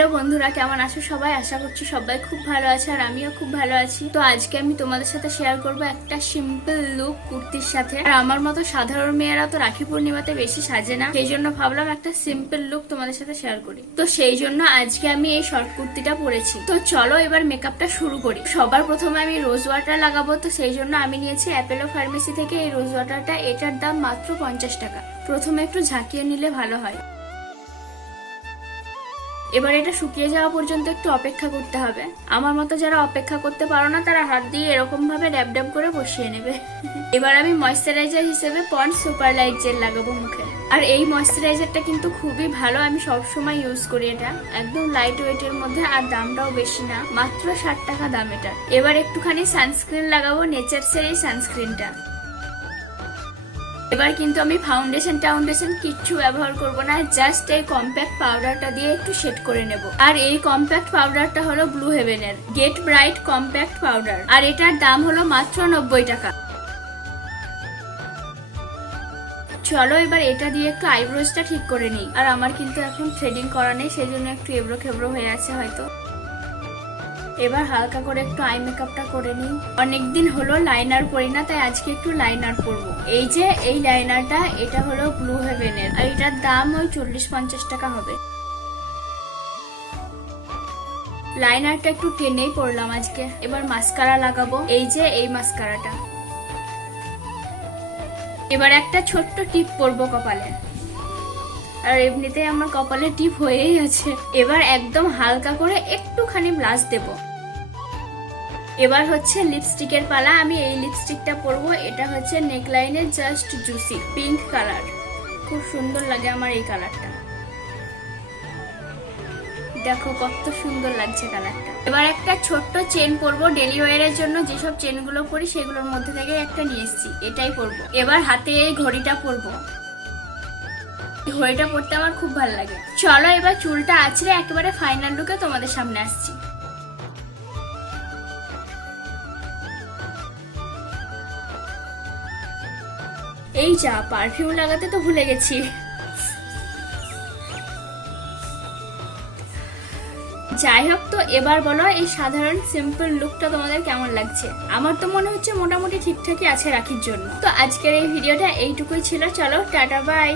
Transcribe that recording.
Hello বন্ধুরা, কেমন আছো সবাই? আশা করছি সবাই খুব ভালো আছে আর আমিও খুব ভালো আছি। তো আজকে আমি তোমাদের সাথে শেয়ার করব একটা সিম্পল লুক কুর্তির সাথে। আর আমার মতো সাধারণ মেয়েরা তো রাখি পূর্ণিমাতে বেশি সাজে না, সেই জন্য ভাবলাম একটা সিম্পল লুক তোমাদের সাথে শেয়ার করি। তো সেই জন্য আজকে আমি এই শর্ট কুর্তিটা পরেছি। তো চলো এবার মেকআপটা শুরু করি। সবার প্রথমে আমি রোজ ওয়াটার লাগাবো, তো সেই জন্য আমি নিয়েছি অ্যাপেলো ফার্মেসি থেকে এই রোজ ওয়াটারটা। এটার দাম মাত্র 50 টাকা। প্রথমে একটু ঝাঁকিয়ে নিলে ভালো হয়। এবার এটা শুকিয়ে যাওয়া পর্যন্ত একটু অপেক্ষা করতে হবে। আমার মতো যারা অপেক্ষা করতে পারো না তারা হাত দিয়ে এরকম ভাবে ড্যাব ড্যাব করে বসিয়ে নেবে। এবার আমি ময়শ্চারাইজার হিসেবে পন্ডস সুপার লাইট জেল লাগাবো মুখে। আর এই ময়শ্চারাইজারটা কিন্তু খুবই ভালো, আমি সবসময় ইউজ করি এটা। একদম লাইট ওয়েটের মধ্যে, আর দামটাও বেশি না, মাত্র 60 টাকা দাম এটা। এবার একটুখানি সানস্ক্রিন লাগাবো, নেচারসের এই সানস্ক্রিনটা। এবার কিন্তু আমি ফাউন্ডেশন কিচ্ছু ব্যবহার করব না, জাস্ট এই কম্প্যাক্ট পাউডারটা দিয়ে একটু সেট করে নেব। আর এই কম্প্যাক্ট পাউডারটা হলো ব্লু হেভেনের গেট ব্রাইট কম্প্যাক্ট পাউডার, আর এটার দাম হলো মাত্র 90 টাকা। চলো এবার এটা দিয়ে একটু আইব্রোজটা ঠিক করে নিই। আর আমার কিন্তু এখন থ্রেডিং করা নেই, সেই জন্য একটু এবড়ো খেবড়ো হয়ে আছে হয়তো। এবার হালকা করে একটু আই মেকআপটা করে নিই। অনেকদিন হলো লাইনার পরি না, তাই আজকে একটু লাইনার পরবো। এই যে এই লাইনারটা, এটা হলো ব্লু হেভেনের, আর এটার দাম ওই 40-50 টাকা হবে। লাইনারটা একটু টেনেই পরলাম আজকে। এবার মাস্কারা লাগাবো, এই যে এই মাস্কারাটা। এবার একটা ছোট্ট টিপ পরবো কপালে, আর এমনিতে আমার কপালে টিপ হয়েই আছে। এবার একদম হালকা করে একটুখানি ব্লাশ দেবো। এবার হচ্ছে লিপস্টিকের পালা। আমি এই লিপস্টিকটা পরবো, এটা হচ্ছে নেকলাইনের জাস্ট জুসি পিঙ্ক কালার। খুব সুন্দর লাগে আমার এই কালারটা, দেখো কত সুন্দর লাগছে কালারটা। এবার একটা ছোট্ট চেন পরবো, ডেলি ওয়ারের জন্য যেসব চেনগুলো পরি সেগুলোর মধ্যে থেকে একটা নিয়ে এসেছি, এটাই পরবো। এবার হাতে এই ঘড়িটা পরবো, ঘড়িটা পরতে আমার খুব ভালো লাগে। চলো এবার চুলটা আঁচড়ে একেবারে ফাইনাল লুকে তোমাদের সামনে আসছি। এই যা, পারফিউম লাগাতে তো ভুলে গেছি। যাই হোক, তো এবার বলো এই সাধারণ সিম্পল লুকটা তোমাদের কেমন লাগছে? আমার তো মনে হচ্ছে মোটামুটি ঠিকঠাকই আছে রাখির জন্য। তো আজকের এই ভিডিওটা এইটুকুই ছিল। চলো টাটা বাই।